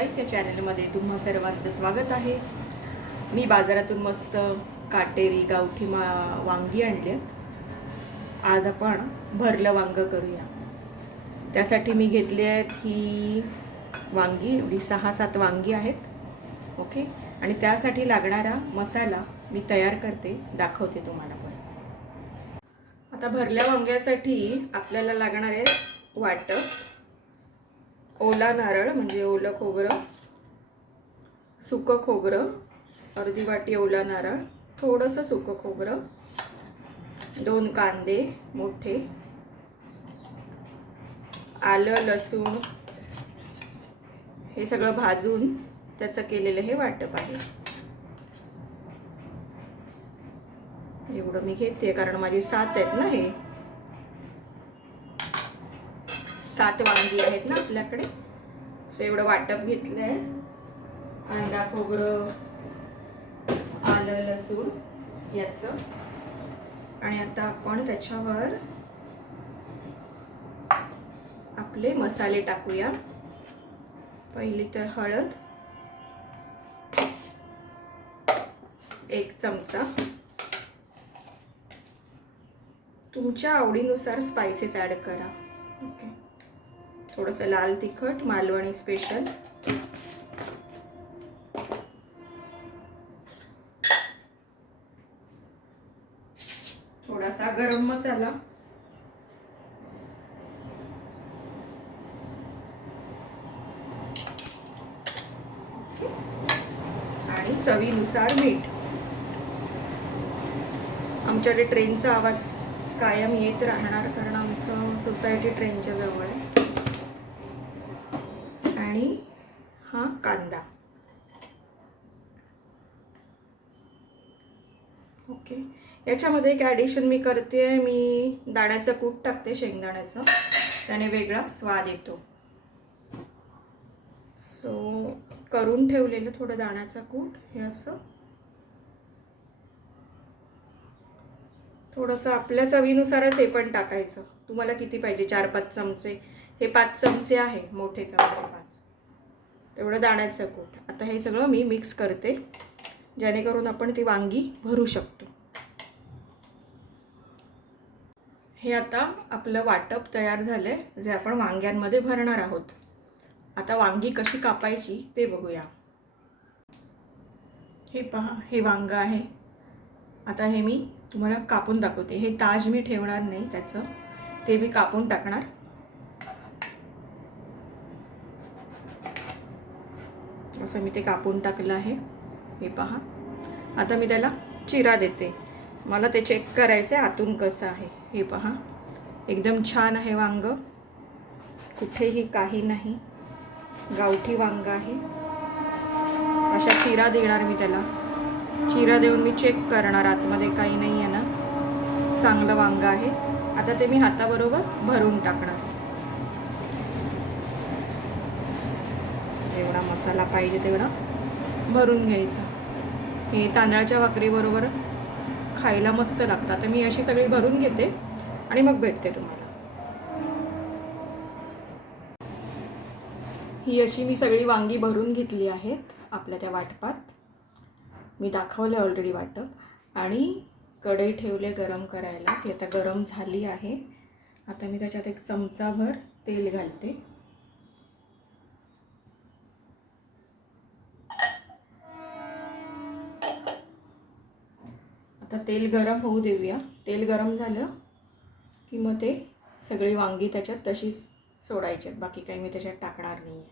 Life या चॅनलमध्ये तुम्हा सर्वांचं स्वागत आहे। मी बाजारातून मस्त काटेरी गावठी वांगी आणली आहेत। आज आपण भरलं वांग करूया। त्यासाठी मी घेतली आहेत ही वांगी, एवढी 6-7 वांगी आहेत। ओके, आणि त्यासाठी लागणारा मसाला मी तयार करते, दाखवते तुम्हाला। पण आता भरल्या वांग्यासाठी आपल्याला लागणार आहे वाटप, ओला नारळ म्हणजे ओलं खोबरं, सुकं खोबरं, अर्धी वाटी ओला नारळ, थोडंसं सुकं खोबरं, 2 कांदे मोठे, आलं लसूण हे सगळं भाजून त्याचं केलेलं हे वाटप आहे। एवढं मी घेते कारण माझी 7 आहेत ना, हे 7 वांगी आहेत ना आपल्याकडे, सो एवढं वाटप घेतलंय। कांदा खोबरं आलं लसूण याचं, आणि आता आपण त्याच्यावर आपले मसाले टाकूया। पहिली तर हळद 1 चमचा, तुमच्या आवडीनुसार स्पाइसेस ॲड करा। ओके, थोडंसं लाल तिखट मालवणी स्पेशल, थोडासा गरम मसाला, आणि चवीनुसार मीठ। आमच्याकडे ट्रेनचा आवाज कायम येत राहणार कारण आमचं सोसायटी ट्रेनच्या जवळ आहे। आणि हा कांदा। ओके, याच्यामध्ये एक ॲडिशन मी करते, मी दाण्याचं कूट टाकते, शेंगदाण्याचं, त्याने वेगळा स्वाद येतो। सो करून ठेवलेलं थोडं दाण्याचं कूट, हे असं थोडंसं आपल्या चवीनुसारच हे पण टाकायचं। तुम्हाला किती पाहिजे, 4-5 चमचे, हे 5 चमचे आहे, मोठे चमचे 5, तेवढं दाण्याचं कूट। आता हे सगळं मी मिक्स करते, जेणेकरून आपण ती वांगी भरू शकतो। हे आता आपलं वाटप तयार झालंय, जे आपण वांग्यांमध्ये भरणार आहोत। आता वांगी कशी कापायची ते बघूया। हे पहा, हे वांग आहे। आता हे मी तुम्हाला कापून दाखवते। हे ताज मी ठेवणार नाही त्याचं, ते मी कापून टाकणार। असं मी ते कापून टाकलं आहे, हे पहा। आता मी त्याला चिरा देते, मला ते चेक करायचं आहे आतून कसं आहे। हे पहा, एकदम छान आहे वांग, कुठेही काही नाही, गावठी वांग आहे। अशा चिरा देणार मी त्याला, चिरा देऊन मी चेक करणार आतमध्ये काही नाही आहे ना, चांगलं वांग आहे। आता ते मी हाताबरोबर भरून टाकणार। जेवढा मसाला पाहिजे तेवढा भरून घ्यायचा। हे तांदळाच्या भाकरीबरोबर खायला मस्त लागतात। तर मी अशी सगळी भरून घेते आणि मग भेटते तुम्हाला। ही अशी मी सगळी वांगी भरून घेतली आहेत आपल्या त्या वाटपात। मी दाखवले ऑलरेडी वाटप, आणि कढई ठेवले गरम करायला, ती आता गरम झाली आहे। आता मी त्याच्यात 1 चमचाभर तेल घालते। आता तेल गरम होऊ देऊया। तेल गरम झालं की मग ते सगळी वांगी त्याच्यात तशीच सोडायची, बाकी काही मी त्याच्यात टाकणार नाही।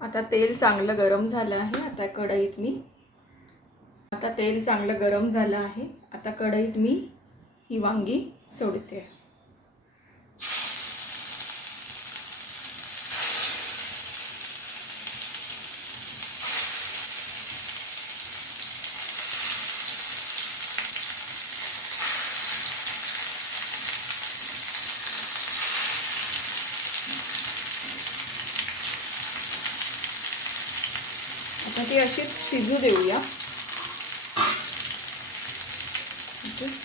आता तेल चांगलं गरम झालं आहे। आता तेल चांगलं गरम झालं आहे, आता कढईत मी ही वांगी सोडते। आता ती अशी शिजू देऊया।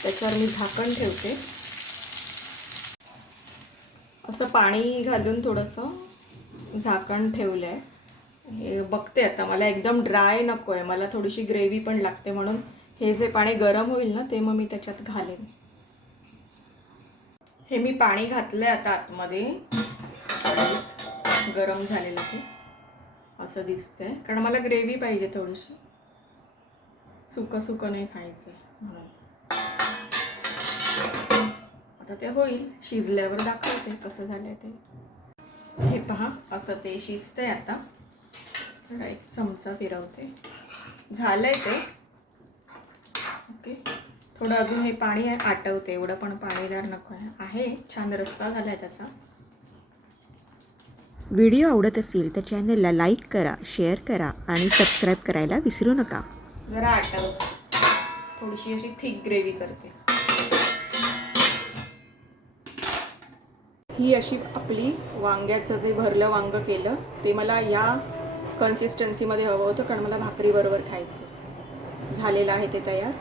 त्याच्यावर मी झाकण ठेवते। असं पाणी घालून थोडंसं झाकण ठेवलं आहे। हे बघते आता, मला एकदम ड्राय नको आहे, मला थोडीशी ग्रेव्ही पण लागते, म्हणून हे जे पाणी गरम होईल ना ते मग मी त्याच्यात घालेन. हे मी पाणी घातलंय आता आतमध्ये, गरम झालेलं ते असं दिसतंय, कारण मला ग्रेव्ही पाहिजे थोडीशी, सुकं सुकं नाही खायचं म्हणून. आता ते होईल, शिजल्यावर दाखवते कसं झालंय ते. हे पहा, असं ते शिजतंय आता. तर एक चमचा फिरवते, झालंय ते. ओके, थोडं अजून हे पाणी आटवते, एवढं पण पाणीदार नको आहे. छान रस्सा झालाय त्याचा. व्हिडिओ आवडत असेल तर चॅनलला लाईक करा, शेअर करा आणि सबस्क्राईब करायला विसरू नका. जरा आटवते, थोडीशी अशी थिक ग्रेव्ही करते. ही अशी आपली वांग्याचं जे भरलं वांग केलं ते मला या कन्सिस्टन्सीमध्ये हवं होतं, कारण मला भाकरीबरोबर खायचं. झालेलं आहे ते तयार.